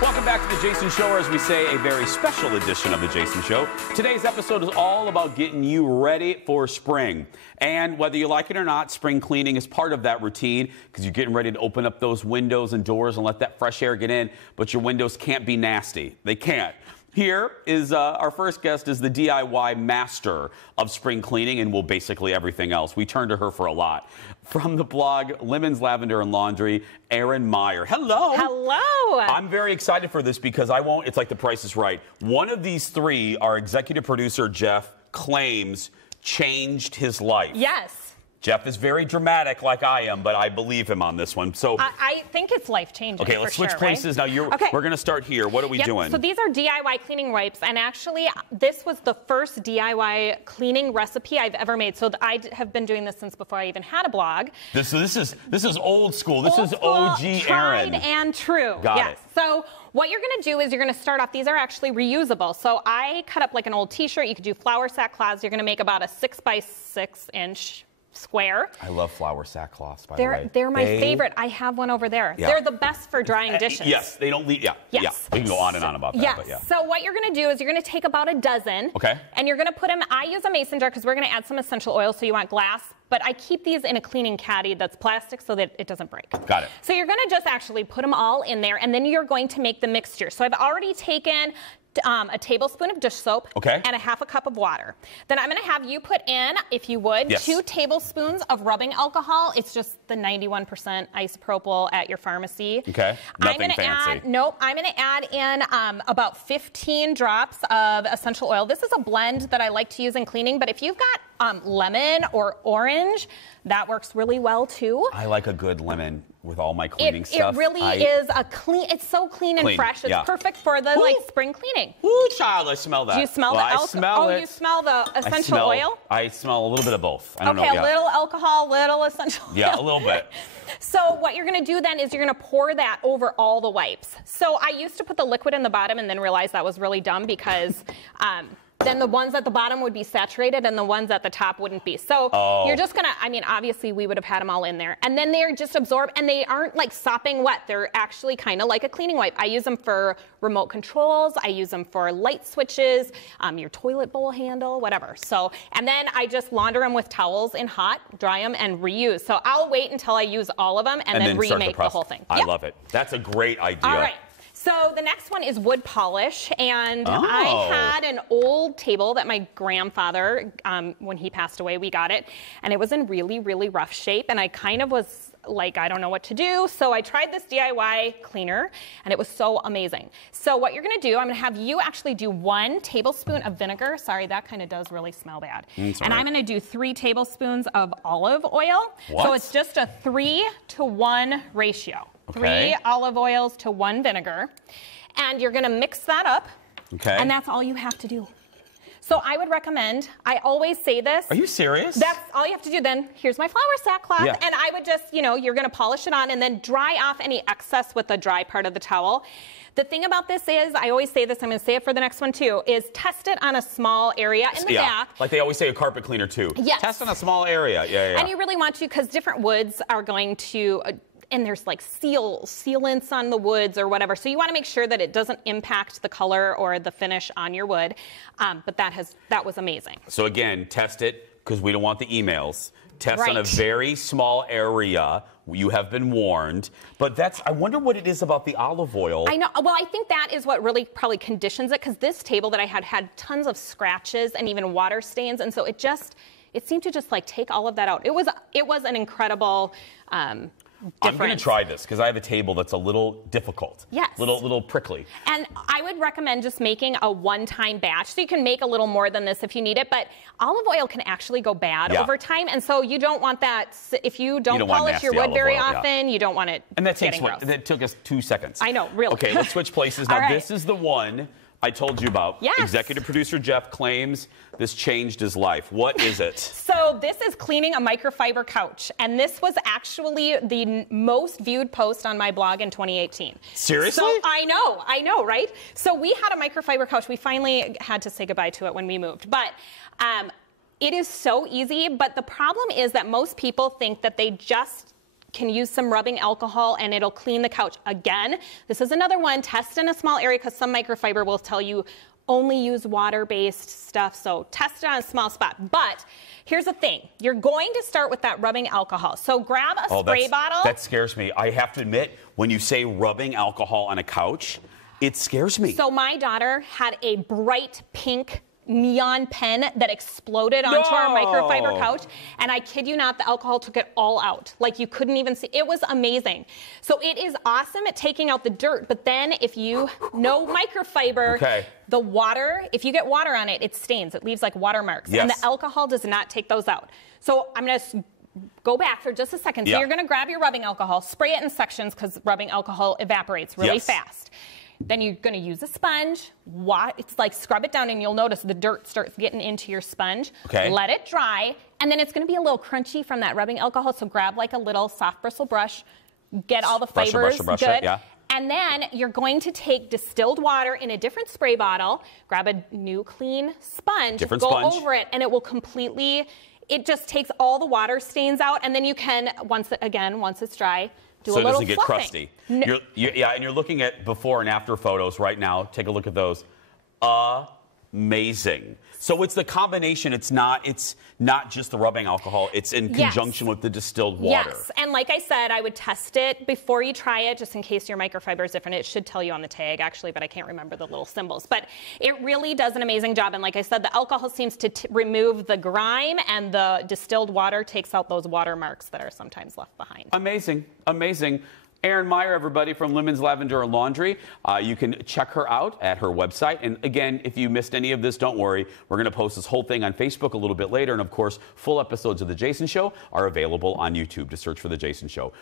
Welcome back to The Jason Show, or as we say, a very special edition of The Jason Show. Today's episode is all about getting you ready for spring. And whether you like it or not, spring cleaning is part of that routine because you're getting ready to open up those windows and doors and let that fresh air get in. But your windows can't be nasty. They can't. Here is our first guest is the DIY master of spring cleaning and, well, basically everything else. We turn to her for a lot. From the blog Lavender and Laundry, Erin Meyer. Hello. Hello. I'm very excited for this because it's like The Price is Right. One of these three, our executive producer, Jeff, claims changed his life. Yes. Jeff is very dramatic like I am, but I believe him on this one. So I think it's life-changing. Okay, let's switch places. Right? Now, we're going to start here. What are we doing? So these are DIY cleaning wipes, and actually, this was the first DIY cleaning recipe I've ever made. So I have been doing this since before I even had a blog. This is old school. This is school, OG Erin. Tried and true. Got it. So what you're going to do is you're going to start off. These are actually reusable. So I cut up like an old T-shirt. You could do flour sackcloths. You're going to make about a 6x6 inch square. I love flour sackcloths, by the way. They're my favorite. I have one over there. Yeah. They're the best for drying dishes. Yes, they don't leave. Yeah, yes. Yeah. We can go on and on about that. Yes. But yeah. So what you're going to do is you're going to take about a dozen. Okay. And you're going to put them. I use a mason jar because we're going to add some essential oil, so you want glass. But I keep these in a cleaning caddy that's plastic so that it doesn't break. Got it. So you're going to just actually put them all in there, and then you're going to make the mixture. So I've already taken a tablespoon of dish soap and a half a cup of water. Then I'm going to have you put in, if you would, 2 tablespoons of rubbing alcohol. It's just the 91% isopropyl at your pharmacy. Okay, nothing fancy. I'm going to add in about 15 drops of essential oil. This is a blend that I like to use in cleaning, but if you've got lemon or orange, that works really well too. I like a good lemon with all my cleaning stuff. It really is it's so clean and fresh. It's perfect for the spring cleaning. Ooh, child, I smell that. Do you smell the alcohol? Smell it. You smell the essential oil? I smell a little bit of both. I don't know. Okay, a little alcohol, little essential oil. Yeah, a little bit. So what you're going to do then is you're going to pour that over all the wipes. So I used to put the liquid in the bottom and then realized that was really dumb because then the ones at the bottom would be saturated and the ones at the top wouldn't be. So you're just going to, obviously we would have had them all in there. And then they're just absorbed and they aren't like sopping wet. They're actually kind of like a cleaning wipe. I use them for remote controls. I use them for light switches, your toilet bowl handle, whatever. So, and then I just launder them with towels in hot, dry them, and reuse. So I'll wait until I use all of them and then remake the whole thing. I love it. That's a great idea. All right. So the next one is wood polish, and I had an old table that my grandfather, when he passed away, we got it, and it was in really, really rough shape, and I kind of was like, I don't know what to do, so I tried this DIY cleaner, and it was so amazing. So what you're going to do, I'm going to have you actually do 1 tablespoon of vinegar. Sorry, that kind of does really smell bad. And I'm going to do 3 tablespoons of olive oil. What? So it's just a 3-to-1 ratio. 3 olive oils to 1 vinegar. And you're going to mix that up. Okay. And that's all you have to do. So I would recommend, I always say this. Are you serious? That's all you have to do then. Here's my flour sackcloth. Yeah. And I would just, you're going to polish it on and then dry off any excess with the dry part of the towel. The thing about this is, I always say this, I'm going to say it for the next one too, is test it on a small area in the back. Like they always say a carpet cleaner too. Yes. Test on a small area. Yeah. And you really want to, because different woods are going to... and there's like sealants on the woods or whatever. So you want to make sure that it doesn't impact the color or the finish on your wood. But that was amazing. So again, test it because we don't want the emails. Test on a very small area. You have been warned. But I wonder what it is about the olive oil. I know. Well, I think that is what really probably conditions it, because this table that I had tons of scratches and even water stains. And so it seemed to just like take all of that out. It was an incredible I'm going to try this because I have a table that's a little difficult. Yes. Little prickly. And I would recommend just making a one-time batch. So you can make a little more than this if you need it. But olive oil can actually go bad over time. And so you don't want that. If you don't polish your wood very often, you don't want it getting gross. That took us 2 seconds. I know, really. Okay, let's switch places. Now, this is the one I told you about. Yes. Executive producer Jeff claims this changed his life. What is it? So this is cleaning a microfiber couch. And this was actually the most viewed post on my blog in 2018. Seriously? So I know, right? So we had a microfiber couch. We finally had to say goodbye to it when we moved. But it is so easy. But the problem is that most people think that they just can use some rubbing alcohol and it'll clean the couch. Again, this is another one, test in a small area because some microfiber will tell you only use water-based stuff, so test it on a small spot. But here's the thing, you're going to start with that rubbing alcohol. So grab a spray bottle. That scares me. I have to admit, when you say rubbing alcohol on a couch, it scares me. So my daughter had a bright pink neon pen that exploded onto our microfiber couch, and I kid you not, the alcohol took it all out. Like, you couldn't even see. It was amazing. So it is awesome at taking out the dirt, but then if you know microfiber, the water, if you get water on it, it stains. It leaves like watermarks, and the alcohol does not take those out. So I'm going to go back for just a second. So you're going to grab your rubbing alcohol, spray it in sections because rubbing alcohol evaporates really fast. Then you're going to use a sponge. It's like scrub it down, and you'll notice the dirt starts getting into your sponge. Let it dry, and then it's going to be a little crunchy from that rubbing alcohol. So grab like a little soft bristle brush, get all the fibers good. And then you're going to take distilled water in a different spray bottle, grab a new clean sponge, go over it, and it will completely, it just takes all the water stains out, and then you can, once it's dry, do so a little it doesn't get crusty. And you're looking at before and after photos right now. Take a look at those. Amazing. So it's the combination. It's not just the rubbing alcohol. It's in conjunction with the distilled water. Yes, and like I said, I would test it before you try it, just in case your microfiber is different. It should tell you on the tag, actually, but I can't remember the little symbols. But it really does an amazing job. And like I said, the alcohol seems to remove the grime, and the distilled water takes out those watermarks that are sometimes left behind. Amazing, amazing. Erin Meyer, everybody, from Lavender and Laundry. You can check her out at her website. And again, if you missed any of this, don't worry. We're going to post this whole thing on Facebook a little bit later. And of course, full episodes of The Jason Show are available on YouTube. To search for The Jason Show.